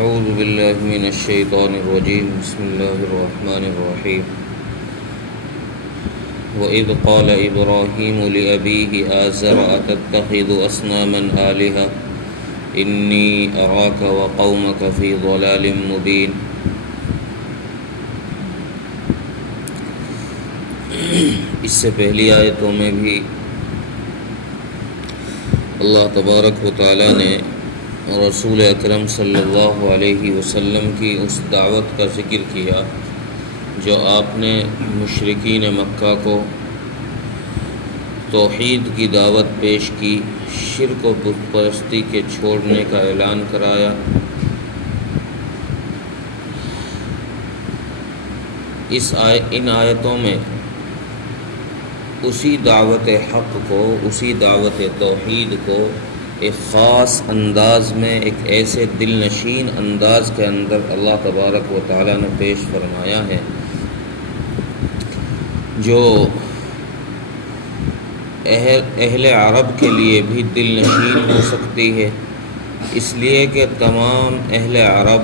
اعوذ باللہ من الشیطان الرجیم بسم اللہ الرحمن الرحیم وَإِذْ قَالَ إِبْرَاهِيمُ لِأَبِيهِ آزَرَ أَتَتَّخِذُ أَصْنَامًا آلِهَةً إِنِّي أَرَاكَ وَقَوْمَكَ فِي ضَلَالٍ مُبِينٍ۔ اس سے پہلی آیتوں میں بھی اللہ تبارک و تعالیٰ نے رسول اکرم صلی اللہ علیہ وسلم کی اس دعوت کا ذکر کیا جو آپ نے مشرکین مکہ کو توحید کی دعوت پیش کی، شرک و بت پرستی کے چھوڑنے کا اعلان کرایا۔ ان آیتوں میں اسی دعوت حق کو، اسی دعوت توحید کو ایک خاص انداز میں، ایک ایسے دل نشین انداز کے اندر اللہ تبارک و تعالیٰ نے پیش فرمایا ہے جو اہل عرب کے لیے بھی دل نشین ہو سکتی ہے، اس لیے کہ تمام اہل عرب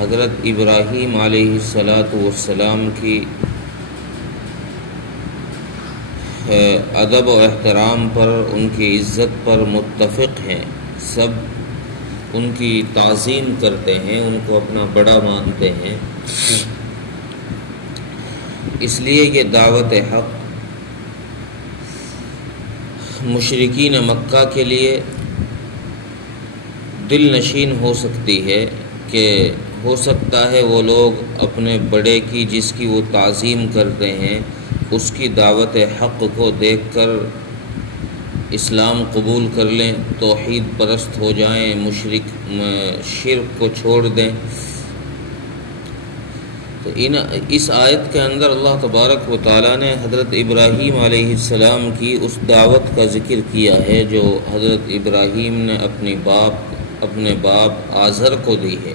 حضرت ابراہیم علیہ السلام کی ادب و احترام پر، ان کی عزت پر متفق ہیں، سب ان کی تعظیم کرتے ہیں، ان کو اپنا بڑا مانتے ہیں۔ اس لیے یہ دعوت حق مشرکین مکہ کے لیے دل نشین ہو سکتی ہے کہ ہو سکتا ہے وہ لوگ اپنے بڑے کی، جس کی وہ تعظیم کرتے ہیں، اس کی دعوت حق کو دیکھ کر اسلام قبول کر لیں، توحید پرست ہو جائیں، شرک کو چھوڑ دیں۔ تو اس آیت کے اندر اللہ تبارک و تعالیٰ نے حضرت ابراہیم علیہ السلام کی اس دعوت کا ذکر کیا ہے جو حضرت ابراہیم نے اپنے باپ آزر کو دی ہے۔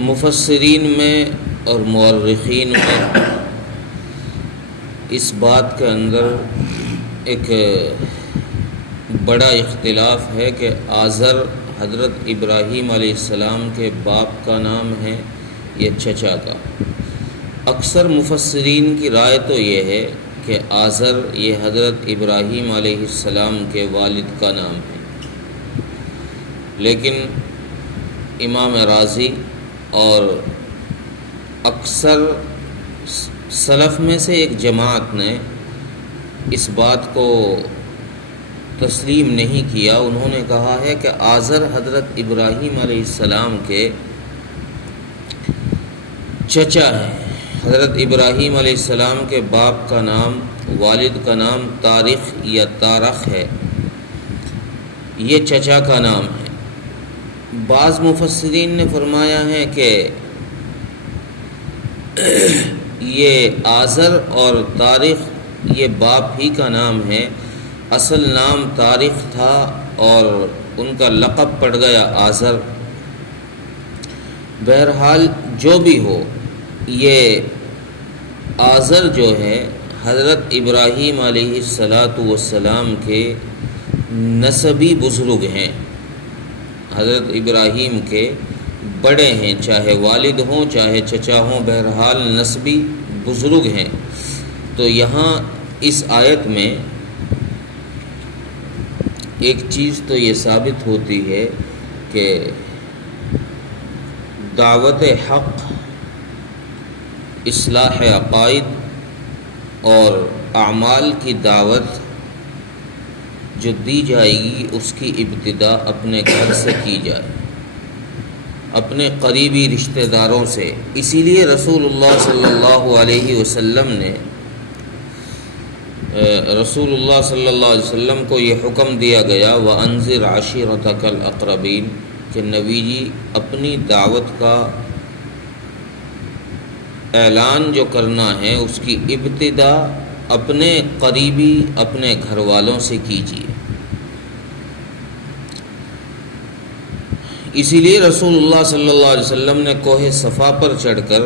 مفسرین میں اور مورخین میں اس بات کے اندر ایک بڑا اختلاف ہے کہ آزر حضرت ابراہیم علیہ السلام کے باپ کا نام ہے یا چچا کا۔ اکثر مفسرین کی رائے تو یہ ہے کہ آزر یہ حضرت ابراہیم علیہ السلام کے والد کا نام ہے، لیکن امام رازی اور اکثر سلف میں سے ایک جماعت نے اس بات کو تسلیم نہیں کیا۔ انہوں نے کہا ہے کہ آزر حضرت ابراہیم علیہ السلام کے چچا ہیں۔ حضرت ابراہیم علیہ السلام کے باپ کا نام، والد کا نام طارق یا طارق ہے، یہ چچا کا نام ہے۔ بعض مفسرین نے فرمایا ہے کہ یہ آزر اور طارق یہ باپ ہی کا نام ہے، اصل نام طارق تھا اور ان کا لقب پڑ گیا آزر۔ بہرحال جو بھی ہو، یہ آزر جو ہے حضرت ابراہیم علیہ السلام کے نسبی بزرگ ہیں، حضرت ابراہیم کے بڑے ہیں، چاہے والد ہوں چاہے چچا ہوں، بہرحال نسبی بزرگ ہیں۔ تو یہاں اس آیت میں ایک چیز تو یہ ثابت ہوتی ہے کہ دعوت حق، اصلاح عقائد اور اعمال کی دعوت جو دی جائے گی اس کی ابتدا اپنے گھر سے کی جائے، اپنے قریبی رشتہ داروں سے۔ اسی لیے رسول اللہ صلی اللہ علیہ وسلم کو یہ حکم دیا گیا وَأَنذِرْ عَشِيرَتَكَ الْأَقْرَبِينَ کہ نبی جی اپنی دعوت کا اعلان جو کرنا ہے اس کی ابتدا اپنے قریبی، اپنے گھر والوں سے کیجیے۔ اسی لیے رسول اللہ صلی اللہ علیہ وسلم نے کوہ صفا پر چڑھ کر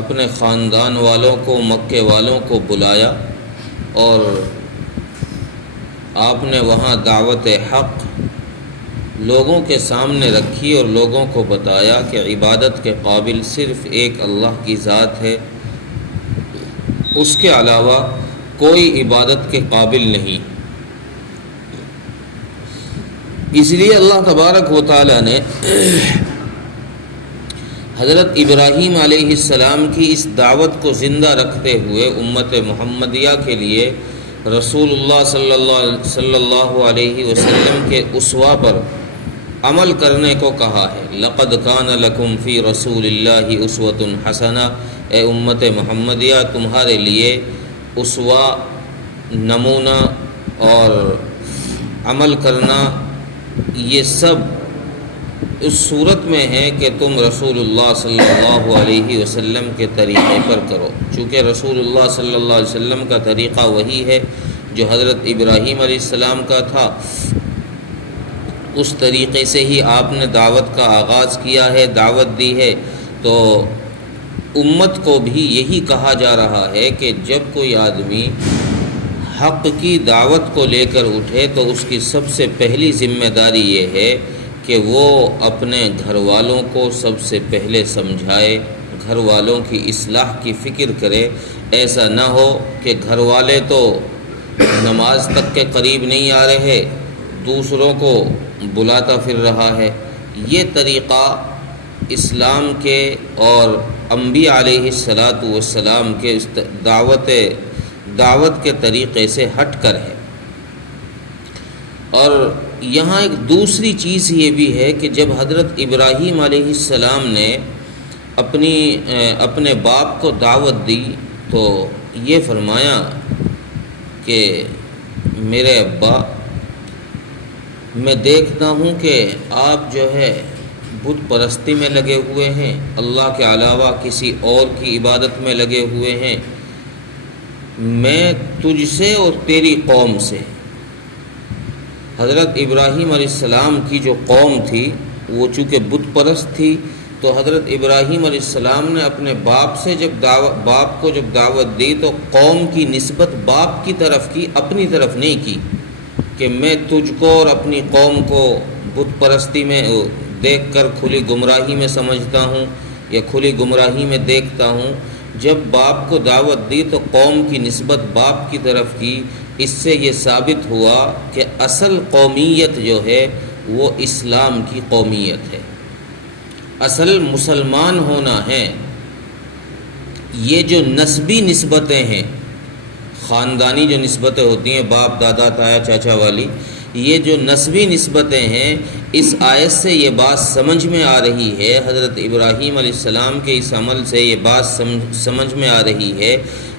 اپنے خاندان والوں کو، مکے والوں کو بلایا اور آپ نے وہاں دعوت حق لوگوں کے سامنے رکھی اور لوگوں کو بتایا کہ عبادت کے قابل صرف ایک اللہ کی ذات ہے، اس کے علاوہ کوئی عبادت کے قابل نہیں۔ اس لیے اللہ تبارک و تعالی نے حضرت ابراہیم علیہ السلام کی اس دعوت کو زندہ رکھتے ہوئے امت محمدیہ کے لیے رسول اللہ صلی اللہ علیہ وسلم کے اسوہ پر عمل کرنے کو کہا ہے۔ لقد کان لکم فی رسول اللہ اسوۃ حسنہ، اے امت محمدیہ تمہارے لیے اسوہ، نمونہ اور عمل کرنا یہ سب اس صورت میں ہے کہ تم رسول اللہ صلی اللہ علیہ وسلم کے طریقے پر کرو، چونکہ رسول اللہ صلی اللہ علیہ وسلم کا طریقہ وہی ہے جو حضرت ابراہیم علیہ السلام کا تھا، اس طریقے سے ہی آپ نے دعوت کا آغاز کیا ہے، دعوت دی ہے۔ تو امت کو بھی یہی کہا جا رہا ہے کہ جب کوئی آدمی حق کی دعوت کو لے کر اٹھے تو اس کی سب سے پہلی ذمہ داری یہ ہے کہ وہ اپنے گھر والوں کو سب سے پہلے سمجھائے، گھر والوں کی اصلاح کی فکر کرے۔ ایسا نہ ہو کہ گھر والے تو نماز تک کے قریب نہیں آ رہے، دوسروں کو بلاتا پھر رہا ہے۔ یہ طریقہ اسلام کے اور انبیاء علیہ السلام کے دعوت کے طریقے سے ہٹ کر ہے۔ اور یہاں ایک دوسری چیز یہ بھی ہے کہ جب حضرت ابراہیم علیہ السلام نے اپنے باپ کو دعوت دی تو یہ فرمایا کہ میرے ابا، میں دیکھتا ہوں کہ آپ جو ہے بت پرستی میں لگے ہوئے ہیں، اللہ کے علاوہ کسی اور کی عبادت میں لگے ہوئے ہیں۔ میں تجھ سے اور تیری قوم سے، حضرت ابراہیم علیہ السلام کی جو قوم تھی وہ چونکہ بت پرست تھی، تو حضرت ابراہیم علیہ السلام نے اپنے باپ سے باپ کو جب دعوت دی تو قوم کی نسبت باپ کی طرف کی، اپنی طرف نہیں کی کہ میں تجھ کو اور اپنی قوم کو بت پرستی میں دیکھ کر کھلی گمراہی میں سمجھتا ہوں یا کھلی گمراہی میں دیکھتا ہوں۔ جب باپ کو دعوت دی تو قوم کی نسبت باپ کی طرف کی۔ اس سے یہ ثابت ہوا کہ اصل قومیت جو ہے وہ اسلام کی قومیت ہے، اصل مسلمان ہونا ہے۔ یہ جو نسبی نسبتیں ہیں، خاندانی جو نسبتیں ہوتی ہیں، باپ دادا تایا چاچا والی، یہ جو نسبی نسبتیں ہیں، اس آیت سے یہ بات سمجھ میں آ رہی ہے، حضرت ابراہیم علیہ السلام کے اس عمل سے یہ بات سمجھ میں آ رہی ہے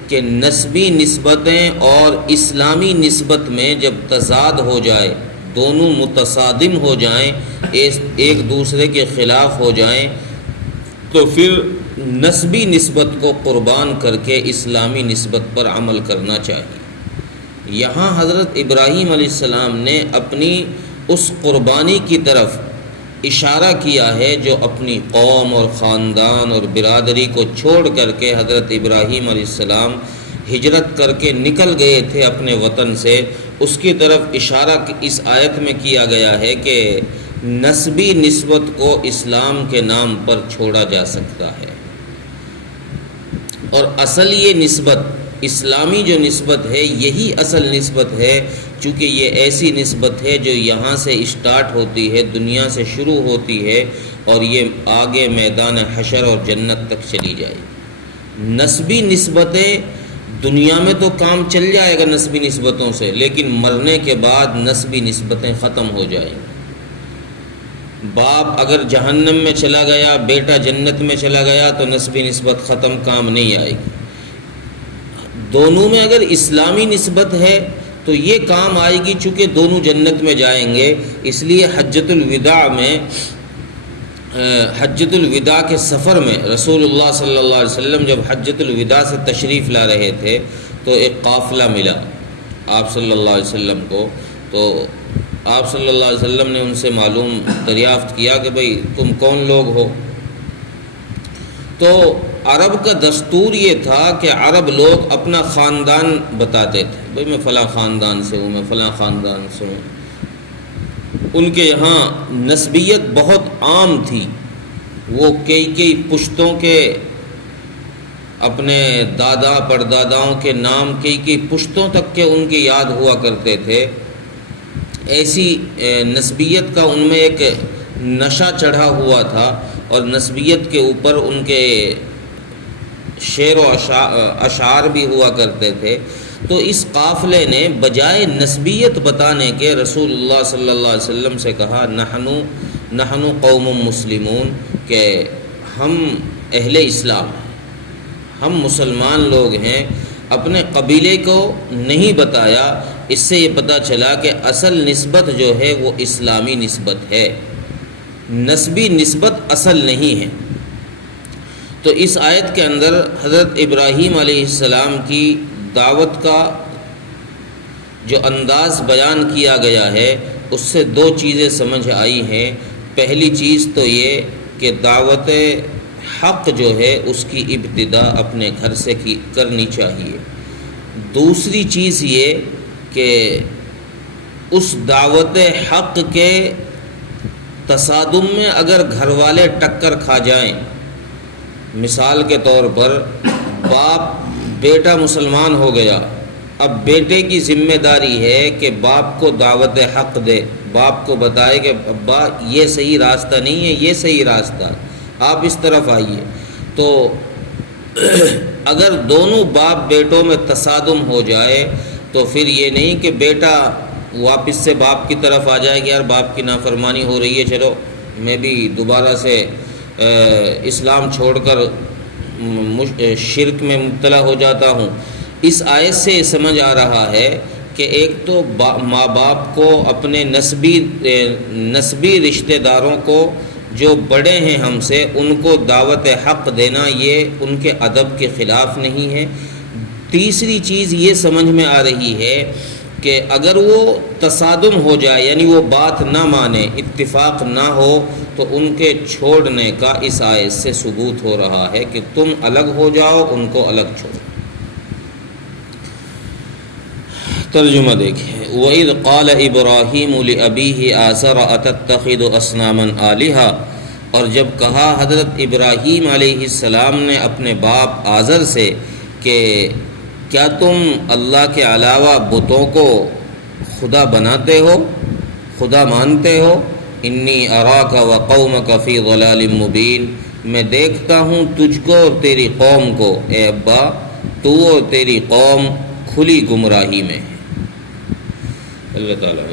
کہ نسبی نسبتیں اور اسلامی نسبت میں جب تضاد ہو جائے، دونوں متصادم ہو جائیں، ایک دوسرے کے خلاف ہو جائیں، تو پھر نسبی نسبت کو قربان کر کے اسلامی نسبت پر عمل کرنا چاہیے۔ یہاں حضرت ابراہیم علیہ السلام نے اپنی اس قربانی کی طرف اشارہ کیا ہے جو اپنی قوم اور خاندان اور برادری کو چھوڑ کر کے حضرت ابراہیم علیہ السلام ہجرت کر کے نکل گئے تھے اپنے وطن سے، اس کی طرف اشارہ اس آیت میں کیا گیا ہے کہ نسبی نسبت کو اسلام کے نام پر چھوڑا جا سکتا ہے، اور اصل یہ نسبت اسلامی جو نسبت ہے یہی اصل نسبت ہے، چونکہ یہ ایسی نسبت ہے جو یہاں سے اسٹارٹ ہوتی ہے، دنیا سے شروع ہوتی ہے اور یہ آگے میدان حشر اور جنت تک چلی جائے گی۔ نسبی نسبتیں دنیا میں تو کام چل جائے گا نسبی نسبتوں سے، لیکن مرنے کے بعد نسبی نسبتیں ختم ہو جائیں گی۔ باپ اگر جہنم میں چلا گیا، بیٹا جنت میں چلا گیا تو نسبی نسبت ختم، کام نہیں آئے گی۔ دونوں میں اگر اسلامی نسبت ہے تو یہ کام آئے گی، چونکہ دونوں جنت میں جائیں گے۔ اس لیے حجۃ الوداع کے سفر میں رسول اللہ صلی اللہ علیہ وسلم جب حجۃ الوداع سے تشریف لا رہے تھے تو ایک قافلہ ملا آپ صلی اللہ علیہ وسلم کو، تو آپ صلی اللہ علیہ وسلم نے ان سے دریافت کیا کہ بھئی تم کون لوگ ہو؟ تو عرب کا دستور یہ تھا کہ عرب لوگ اپنا خاندان بتاتے تھے، بھئی میں فلاں خاندان سے ہوں، میں فلاں خاندان سے ہوں۔ ان کے یہاں نسبیت بہت عام تھی، وہ کئی پشتوں کے اپنے دادا پرداداؤں کے نام کئی پشتوں تک کے ان کی یاد ہوا کرتے تھے۔ ایسی نسبیت کا ان میں ایک نشہ چڑھا ہوا تھا، اور نسبیت کے اوپر ان کے شعر و اشعار بھی ہوا کرتے تھے۔ تو اس قافلے نے بجائے نسبیت بتانے کے رسول اللہ صلی اللہ علیہ وسلم سے کہا نحن قوم مسلمون، کہ ہم اہل اسلام ہیں، ہم مسلمان لوگ ہیں۔ اپنے قبیلے کو نہیں بتایا، اس سے یہ پتہ چلا کہ اصل نسبت جو ہے وہ اسلامی نسبت ہے، نسبی نسبت اصل نہیں ہے۔ تو اس آیت کے اندر حضرت ابراہیم علیہ السلام کی دعوت کا جو انداز بیان کیا گیا ہے، اس سے دو چیزیں سمجھ آئی ہیں۔ پہلی چیز تو یہ کہ دعوت حق جو ہے اس کی ابتدا اپنے گھر سے کرنی چاہیے۔ دوسری چیز یہ کہ اس دعوت حق کے تصادم میں اگر گھر والے ٹکر کھا جائیں، مثال کے طور پر بیٹا مسلمان ہو گیا، اب بیٹے کی ذمہ داری ہے کہ باپ کو دعوت حق دے، باپ کو بتائے کہ ابا یہ صحیح راستہ نہیں ہے، یہ صحیح راستہ، آپ اس طرف آئیے۔ تو اگر دونوں باپ بیٹوں میں تصادم ہو جائے تو پھر یہ نہیں کہ بیٹا واپس سے باپ کی طرف آ جائے کہ یار باپ کی نافرمانی ہو رہی ہے، چلو میں بھی دوبارہ سے اسلام چھوڑ کر شرک میں مبتلا ہو جاتا ہوں۔ اس آیت سے یہ سمجھ آ رہا ہے کہ ایک تو ماں باپ کو اپنے نسبی رشتہ داروں کو جو بڑے ہیں ہم سے، ان کو دعوت حق دینا یہ ان کے ادب کے خلاف نہیں ہے۔ تیسری چیز یہ سمجھ میں آ رہی ہے کہ اگر وہ تصادم ہو جائے، یعنی وہ بات نہ مانے، اتفاق نہ ہو، تو ان کے چھوڑنے کا اس آیت سے ثبوت ہو رہا ہے کہ تم الگ ہو جاؤ، ان کو الگ چھوڑو۔ ترجمہ دیکھیں، وَإِذْ قَالَ إِبْرَاهِيمُ لِأَبِيهِ آزَرَ أَتَتَّخِذُ أَصْنَامًا آلِهَةً، اور جب کہا حضرت ابراہیم علیہ السلام نے اپنے باپ آزر سے کہ کیا تم اللہ کے علاوہ بتوں کو خدا بناتے ہو، خدا مانتے ہو؟ انی اراک وقومک فی ضلال مبین، میں دیکھتا ہوں تجھ کو اور تیری قوم کو، اے ابا تو اور تیری قوم کھلی گمراہی میں ہے۔ اللہ تعالیٰ